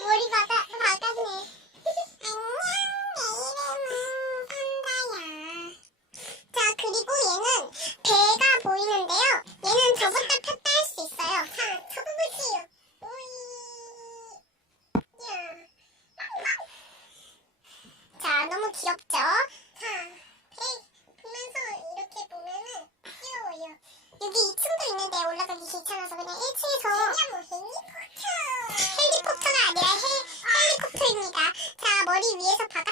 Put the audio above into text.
머리 받아, 판다야. 자, 그리고 얘는 배가 보이는데요. 얘는 접었다 폈다 할 수 있어요. 자, 너무 귀엽죠? 머리 위에서 박아